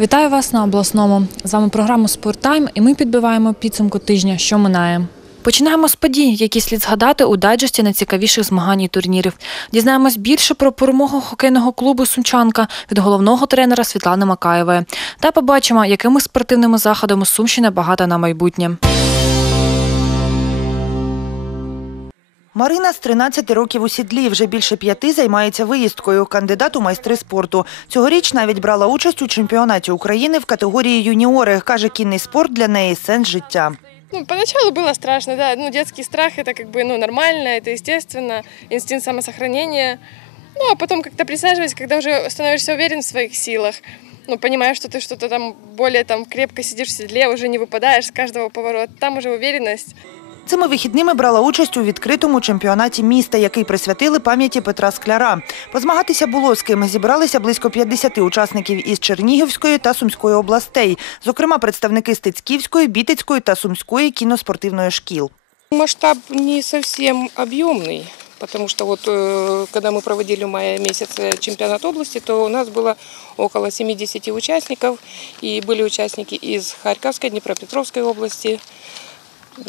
Вітаю вас на обласному. З вами програма «Спорттайм» і ми підбиваємо підсумку тижня, що минає. Починаємо з подій, які слід згадати у дайджесті найцікавіших змагань і турнірів. Дізнаємось більше про перемогу хокейного клубу Сумчанка від головного тренера Світлани Макаєвої. Та побачимо, якими спортивними заходами Сумщина багата на майбутнє. Марина з 13 років у сідлі, вже більше п'яти займається виїздкою. Кандидат у майстри спорту. Цьогоріч навіть брала участь у чемпіонаті України в категорії юніори. Каже, кінний спорт для неї сенс життя. Ну, поначалу было страшно, да. Ну, детский страх это как бы ну, нормально, это естественно, инстинкт самосохранения. Ну, а потом как-то присаживаясь, когда уже становишься уверен в своих силах, ну, понимаешь, что ты что-то там более там крепко сидишь в седле, уже не выпадаешь с каждого поворота, там уже уверенность. Цими вихідними брала участь у відкритому чемпіонаті міста, який присвятили пам'яті Петра Скляра. Позмагатися було з ким. Зібралися близько 50 учасників із Чернігівської та Сумської областей. Зокрема, представники Стецьківської, Бітицької та Сумської кіноспортивної шкіл. Масштаб не совсем объемный, потому что вот э, когда мы проводили в мае месяце чемпионат области, то у нас было около 70 участников, и были участники из Харьковской, Днепропетровской области.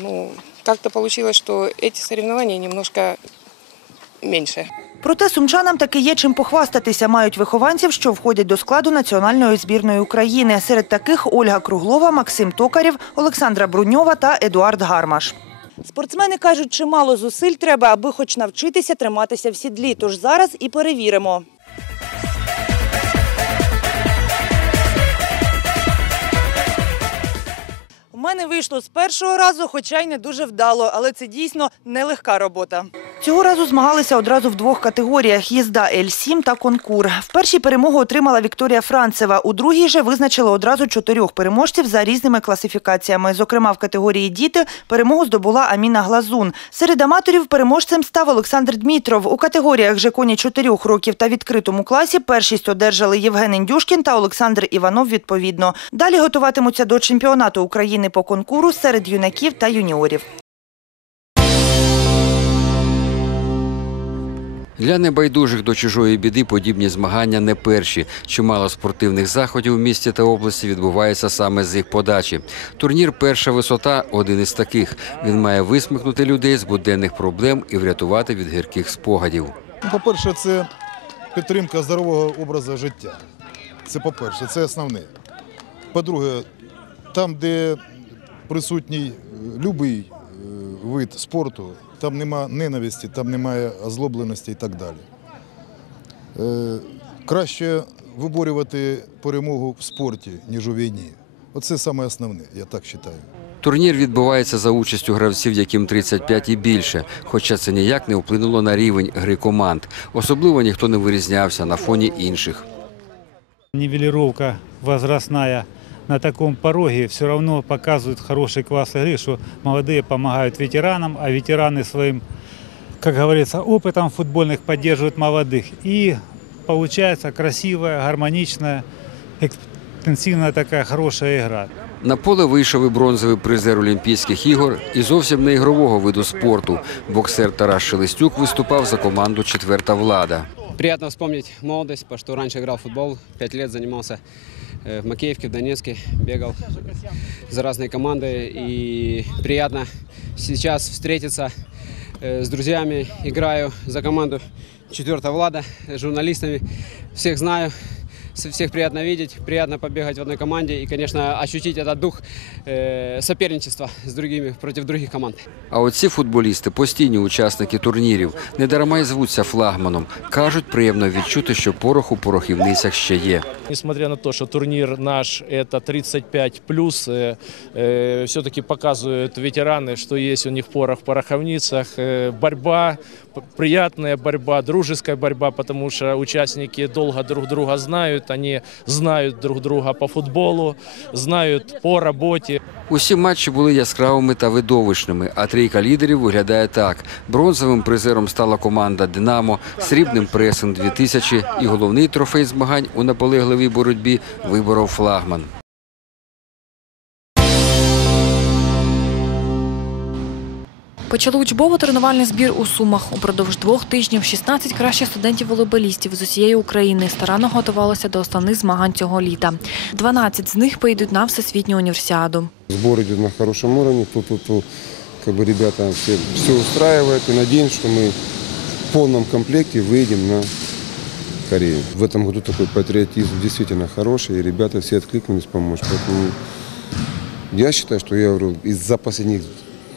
Ну, как-то получилось, что эти соревнования немножко меньше. Проте сумчанам таки є чим похвастатися. Мають вихованців, що входять до складу національної збірної України. Серед таких Ольга Круглова, Максим Токарєв, Олександра Бруньова та Едуард Гармаш. Спортсмени кажуть, чимало зусиль треба, аби хоч навчитися триматися в сідлі. Тож зараз і перевіримо. Мене вийшло з першого разу, хоча й не дуже вдало, але це дійсно нелегка робота. Цього разу змагалися одразу в двох категоріях – їзда L7 та конкур. В першій перемогу отримала Вікторія Францева, у другій же визначили одразу чотирьох переможців за різними класифікаціями. Зокрема, в категорії «Діти» перемогу здобула Аміна Глазун. Серед аматорів переможцем став Олександр Дмітров. У категоріях же коні чотирьох років та відкритому класі першість одержали Євген Індюшкін та Олександр Іванов відповідно. Далі готуватимуться до чемпіонату України по конкуру серед юнаків та юніорів. Для небайдужих до чужої біди подібні змагання не перші. Чимало спортивних заходів у місті та області відбувається саме з їх подачі. Турнір Перша висота один із таких. Він має висмикнути людей з буденних проблем і врятувати від гірких спогадів. По-перше, це підтримка здорового образу життя. Це по-перше, це основне. По-друге, там, де присутній будь-який вид спорту, там нема ненависті, там немає озлобленості і так далі. Е, Краще виборювати перемогу в спорті, ніж у війні. Оце саме основне, я так вважаю. Турнір відбувається за участю гравців, яким 35 і більше, хоча це ніяк не вплинуло на рівень гри команд. Особливо ніхто не вирізнявся на фоні інших. Нивелировка возрастная на таком пороге все равно показывает хороший класс игры, что молодые помогают ветеранам, а ветераны своим, как говорится, опытом футбольных поддерживают молодых. И получается красивая, гармоничная, интенсивная такая хорошая игра. На поле вийшов і бронзовий призер Олімпійських ігор і зовсім не ігрового виду спорту. Боксер Тарас Шелестюк виступав за команду Четверта влада. Приятно вспомнить молодость, потому что раньше играл в футбол, пять лет занимался э, в Макеевке, в Донецке, бегал за разные команды. И приятно сейчас встретиться э, с друзьями. Играю за команду четвертого Влада, с журналистами. Всех знаю, всех приятно видеть, приятно побегать в одной команде и, конечно, ощутить этот дух э, соперничества с другими, против других команд. А оці футболісти постійні учасники турнірів, недарма й звуться флагманом. Кажуть, приємно відчути, що порох у порохівницях ще є. Несмотря на то, что турнир наш это 35 плюс, э, э, все-таки показывают ветераны, что есть у них порох в пороховницах. Э, борьба, п- приятная борьба, дружеская борьба, потому что участники долго друг друга знают, они знают друг друга по футболу, знают по роботі. Усі матчі були яскравими та видовищними, а трійка лідерів виглядає так: бронзовим призером стала команда Динамо, срібним пресинг 2000 і головний трофей змагань у наполегливій боротьбі виборов флагман. Почали учбово-тренувальний збір у Сумах. Упродовж двох тижнів 16 кращих студентів-волейболістів з усієї України старанно готувалися до основних змагань цього літа. 12 з них поїдуть на всесвітню універсіаду. Сбор идет на хорошем уровне. Ту-ту-ту. Как бы ребята все, все устраивает. И надеемся, что мы в полном комплекте выйдем на Корею. В этом году такой патриотизм действительно хороший. И ребята все откликнулись помочь. Поэтому я считаю, что я говорю, из-за последних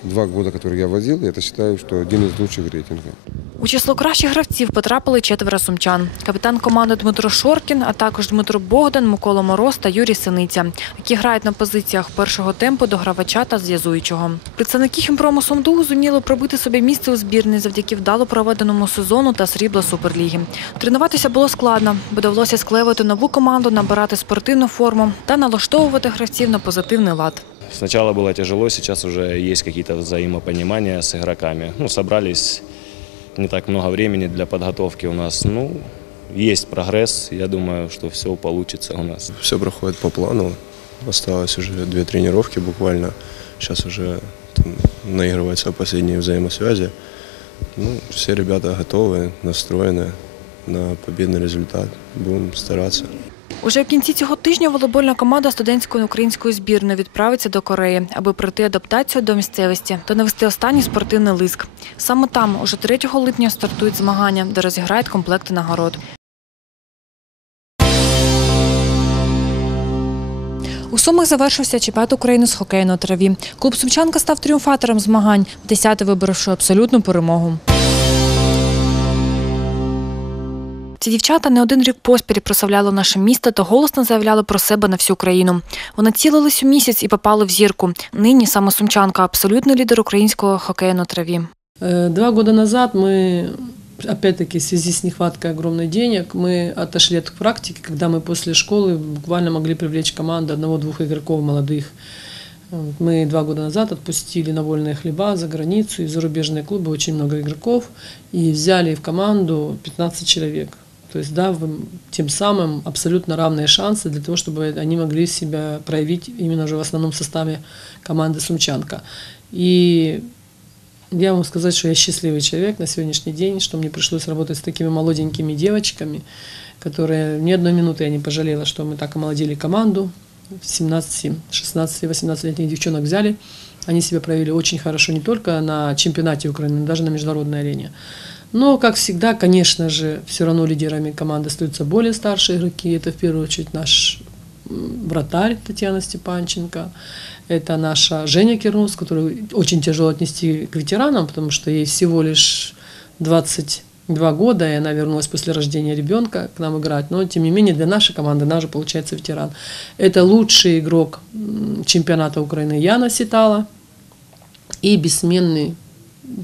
два года, которые я возил, я считаю, что один из лучших рейтингов. У число кращих гравців потрапили четверо сумчан. Капітан команди Дмитро Шоркін, а також Дмитро Богдан, Микола Мороз та Юрій Синиця, які грають на позиціях першого темпу догравача та зв'язуючого. Представники хімпрому Сумду зуміли пробити собі місце у збірні завдяки вдало проведеному сезону та срібла Суперліги. Тренуватися було складно, бо довелося склеювати нову команду, набирати спортивну форму та налаштовувати гравців на позитивний лад. Сначала было тяжело, сейчас уже есть какие-то взаимопонимания с игроками. Ну, собрались не так много времени для подготовки у нас. Ну, есть прогресс. Я думаю, что все получится у нас. Все проходит по плану. Осталось уже две тренировки буквально. Сейчас уже там наигрываются последние взаимосвязи. Ну, все ребята готовы, настроены на победный результат. Будем стараться. Уже в кінці цього тижня волейбольна команда студентської української збірної відправиться до Кореї, аби пройти адаптацію до місцевості та навести останній спортивний лиск. Саме там уже 3 липня стартують змагання, де розіграють комплекти нагород. У Сумах завершився чемпіонат України з хокею на траві. Клуб Сумчанка став тріумфатором змагань, в 10 виборовши абсолютну перемогу. Ці дівчата не один рік поспіль прославляли наше місто та голосно заявляли про себе на всю країну. Вони цілились у місяць і попали в зірку. Нині саме Сумчанка абсолютний лідер українського хокею на траві. Э, Два года назад мы, опять-таки, в связи с нехваткой огромных денег, мы отошли от практики, когда мы после школы буквально могли привлечь команду одного-двух игроков молодых. Вот Мы два года назад отпустили на вольные хлеба за границу и в зарубежные клубы очень много игроков и взяли в команду 15 человек. То есть им тем самым абсолютно равные шансы для того, чтобы они могли себя проявить именно уже в основном составе команды «Сумчанка». И я могу сказать, что я счастливый человек на сегодняшний день, что мне пришлось работать с такими молоденькими девочками, которые ни одной минуты я не пожалела, что мы так омолодили команду. 17, 16, 18-летних девчонок взяли. Они себя проявили очень хорошо не только на чемпионате Украины, но даже на международной арене. Но, как всегда, конечно же, все равно лидерами команды остаются более старшие игроки. Это в первую очередь наш вратарь Татьяна Степанченко. Это наша Женя Кернус, которую очень тяжело отнести к ветеранам, потому что ей всего лишь 22 года, и она вернулась после рождения ребенка к нам играть. Но, тем не менее, для нашей команды она же получается ветеран. Это лучший игрок чемпионата Украины Яна Ситала и бессменный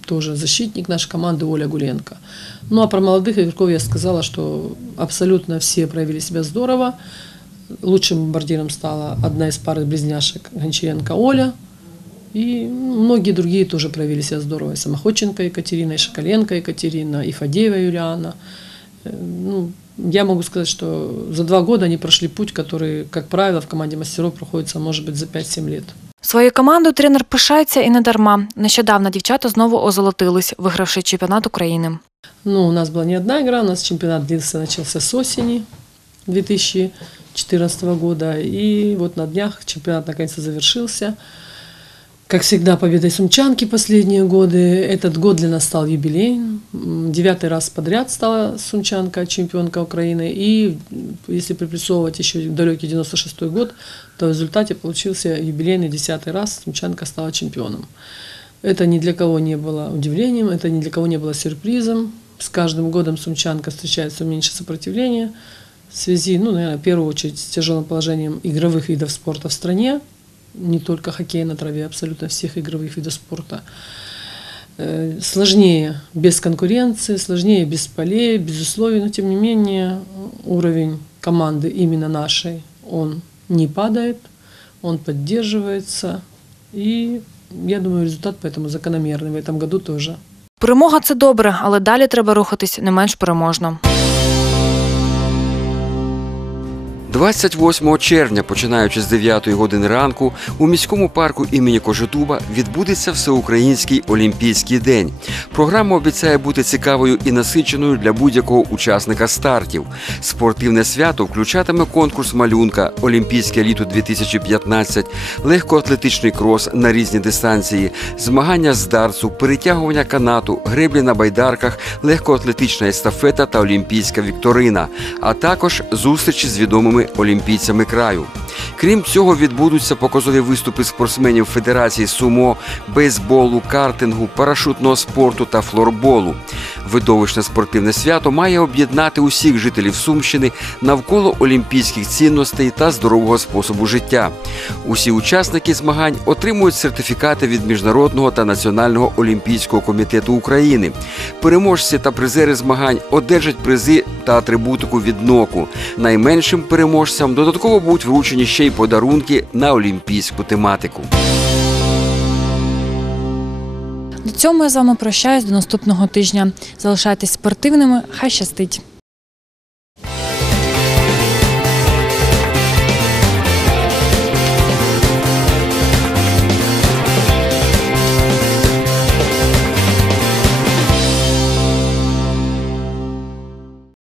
тоже защитник нашей команды Оля Гуленко. Ну а про молодых игроков я сказала, что абсолютно все проявили себя здорово. Лучшим бомбардиром стала одна из пары близняшек Гончаренко Оля. И многие другие тоже проявили себя здорово. И Самоходченко Екатерина, и Шоколенко Екатерина, и Фадеева Юлиана. Э, Ну, я могу сказать, что за два года они прошли путь, который, как правило, в команде мастеров проходится, может быть, за 5-7 лет. Своєю командою тренер пишається і не дарма. Нещодавно дівчата знову озолотились, вигравши чемпіонат України. Ну, у нас була не одна игра, у нас чемпіонат дивився, почався з осені 2014 года. І от на днях чемпіонат наконец-то завершился. Как всегда, победой сумчанки последние годы. Этот год для нас стал юбилейным. Девятый раз подряд стала сумчанка чемпионка Украины. И если припрессовывать еще далекий 96 год, то в результате получился юбилейный десятый раз сумчанка стала чемпионом. Это ни для кого не было удивлением, это ни для кого не было сюрпризом. С каждым годом сумчанка встречает все меньше сопротивления в связи, ну, наверное, в первую очередь с тяжелым положением игровых видов спорта в стране, не только хоккей на траве, абсолютно всех игровых видов спорта. Э, Сложнее без конкуренции, сложнее без полей, без условий, но тем не менее уровень команды именно нашей, он не падает, он поддерживается, и я думаю, результат поэтому закономерный в этом году тоже. Перемога це добре, але далі треба рухатись не менш переможно. 28 червня, починаючи з 9 години ранку, у міському парку імені Кожедуба відбудеться Всеукраїнський Олімпійський день. Програма обіцяє бути цікавою і насиченою для будь-якого учасника стартів. Спортивне свято включатиме конкурс малюнка, Олімпійське літо 2015, легкоатлетичний крос на різні дистанції, змагання з дартсу, перетягування канату, греблі на байдарках, легкоатлетична естафета та олімпійська вікторина, а також зустрічі з відомими олімпійцями краю. Крім цього, відбудуться показові виступи спортсменів Федерації сумо, бейсболу, картингу, парашутного спорту та флорболу. Видовищне спортивне свято має об'єднати усіх жителів Сумщини навколо олімпійських цінностей та здорового способу життя. Усі учасники змагань отримують сертифікати від Міжнародного та Національного олімпійського комітету України. Переможці та призери змагань одержать призи та атрибутику від НОКу. Найменшим переможцям додатково будуть вручені ще й подарунки на олімпійську тематику. До цього я з вами прощаюсь до наступного тижня. Залишайтесь спортивними, хай щастить!